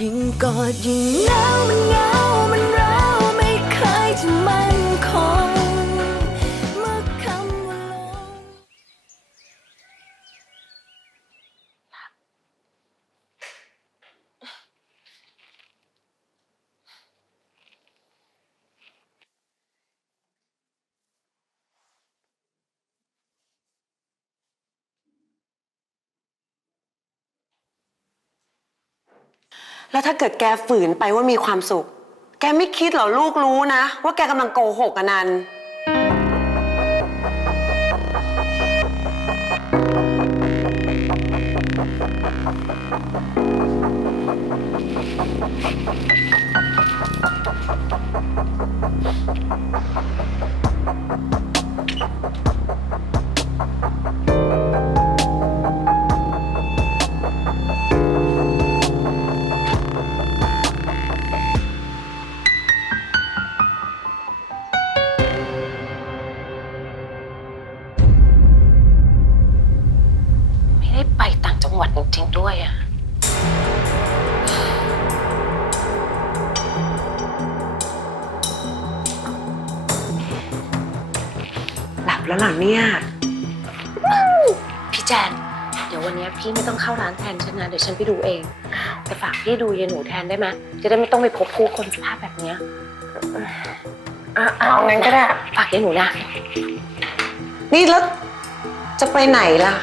ยิ่งกอดยิ่งหนาวมันเหงา แล้วถ้าเกิดแกฝืนไปว่ามีความสุข แกไม่คิดเหรอลูกรู้นะ ว่าแกกำลังโกหกอนันต์ หวัดจริงๆด้วยอะหลับแล้วเหรอเนี่ย พี่แจน เดี๋ยววันนี้พี่ไม่ต้องเข้าร้านแทนฉันนะ เดี๋ยวฉันไปดูเอง แต่ฝากพี่ดูยายหนูแทนได้ไหมจะได้ไม่ต้องไปพบผู้คนสภาพแบบเนี้ยอะเอางั้นก็ได้ ฝากยายหนูนะ นี่แล้วจะไปไหนล่ะ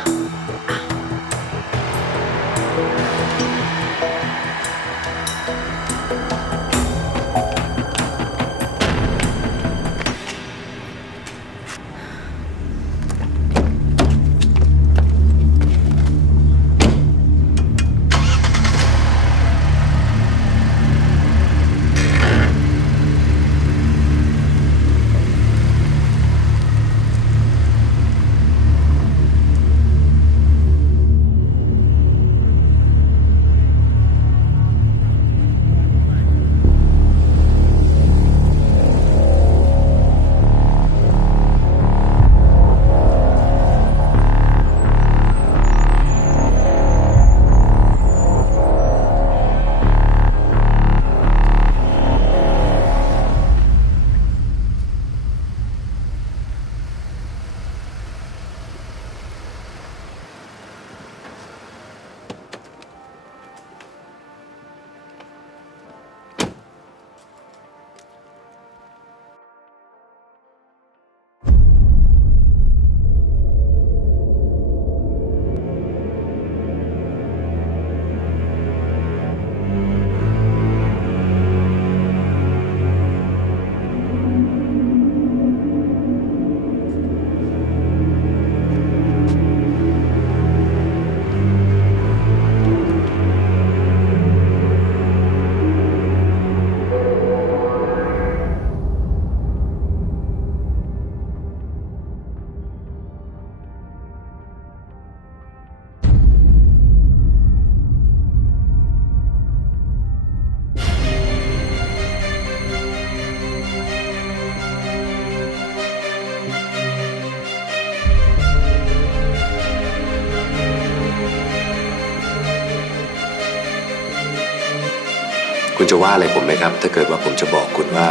คุณจะว่าอะไรผมไหมครับ ถ้าเกิดว่าผมจะบอกคุณว่า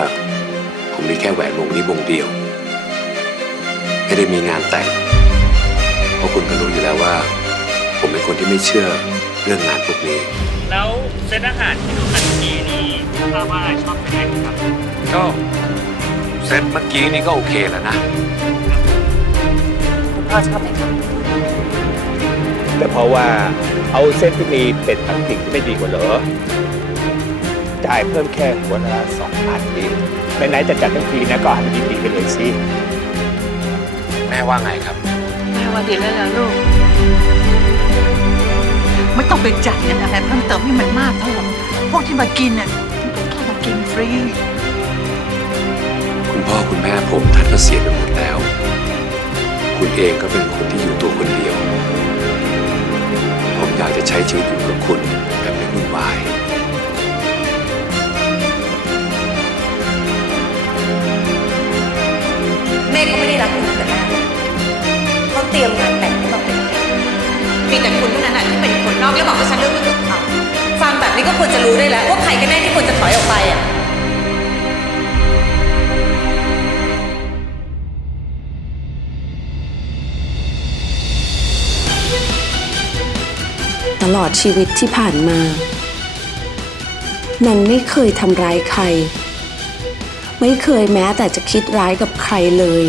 ผมมีแค่แหวนวงนี้วงเดียว ไม่ได้มีงานแต่ง เพราะคุณก็รู้อยู่แล้วว่า ผมเป็นคนที่ไม่เชื่อเรื่องงานพวกนี้ แล้วเซตอาหารที่ดูกันเมื่อกี้นี่ทราบว่าชอบเป็นไงครับ ก็เซตเมื่อกี้นี่ก็โอเคแล้วนะ คุณพ่อชอบไหมคะแต่เพราะว่าเอาเส้นที่มีเป็ดปักกิ่งที่ไม่ดีกว่าเหรอ จ่ายเพิ่มแค่หัวละสองพันเองไหนๆจะจัดทั้งทีนะก็ให้มันดีๆไปเลยสิแม่ว่าไงครับแม่ว่าดีแล้วล่ะลูก ไม่ต้องไปจ่ายเงินอะไรเพิ่มเติมให้มันมากเท่าหรอกพวกที่มากินน่ะมันก็แค่มากินฟรี คุณพ่อคุณแม่ผมท่านก็เสียไปหมดแล้ว คุณเองก็เป็นคนที่อยู่ตัวคนเดียว ผมอยากจะใช้ชีวิตอยู่กับคุณ เตรียมงานแต่งให้เราเป็นมีแต่คุณเท่านั้นแหละที่เป็นคนนอกแล้วบอกว่าฉันเลือกไม่ถูกเขาฟังแบบนี้ก็ควรจะรู้ได้แล้วว่าใครกันแน่ที่ควรจะถอยออกไปอะตลอดชีวิตที่ผ่านมา นันไม่เคยทำร้ายใคร ไม่เคยแม้แต่จะคิดร้ายกับใครเลย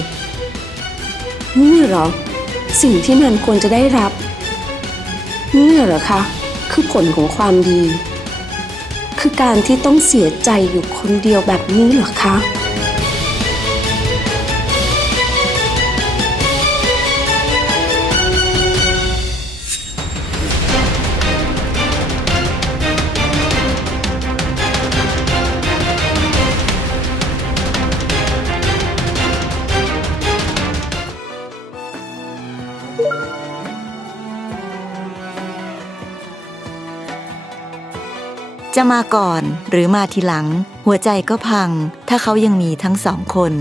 นี่หรอ สิ่งที่มันควรจะได้รับ นี่เหรอคะ คือผลของความดี คือการที่ต้องเสียใจอยู่คนเดียวแบบนี้เหรอคะ จะมาก่อนหรือมาทีหลัง หัวใจก็พัง ถ้าเขายังมีทั้งสองคน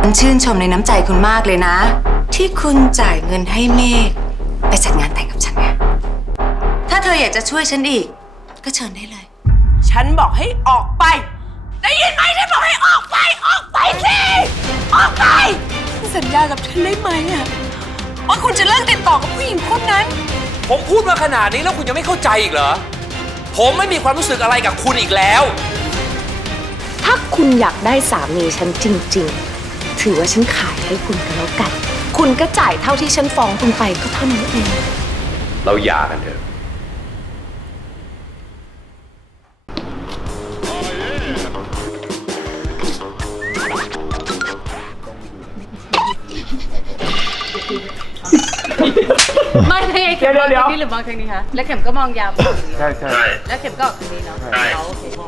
ฉันชื่นชมในน้ำใจคุณมากเลยนะ ที่คุณจ่ายเงินให้เมฆไปจัดงานแต่งกับฉันไงถ้าเธออยากจะช่วยฉันอีก ก็เชิญได้เลย ฉันบอกให้ออกไป ได้ยินไหมฉันบอกให้ออกไป ออกไปสิ ออกไป สัญญากับฉันได้ไหมอะว่าคุณจะเลิกติดต่อกับผู้หญิงคนนั้น ผมพูดมาขนาดนี้แล้วคุณยังไม่เข้าใจอีกเหรอ ผมไม่มีความรู้สึกอะไรกับคุณอีกแล้ว ถ้าคุณอยากได้สามีฉันจริงๆ ถือว่าฉันขายให้คุณก็แล้วกัน คุณก็จ่ายเท่าที่ฉันฟ้องคุณไปก็เท่านั้นเอง เราหย่ากันเถอะ ไม่ไม่เข็มมองทางนี้หรือมองทางนี้คะแล้วเข็มก็มองยาวใช่ใช่ แล้วเข็มก็ออกทางนี้เนาะเอาโอเคกู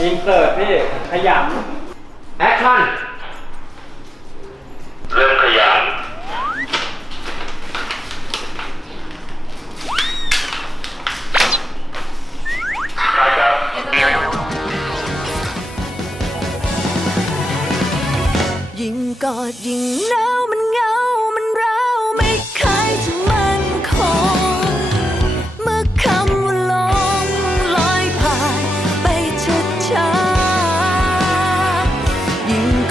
อินเสิร์ตพี่ ขยันแอคชั่น เริ่มขยันยิ่งกอดยิ่งหนาว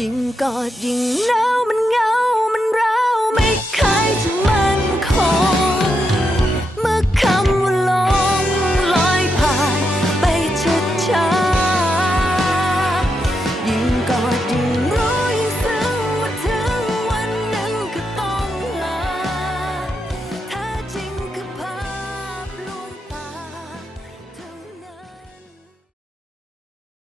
ยิ่งกอดยิ่งหนาว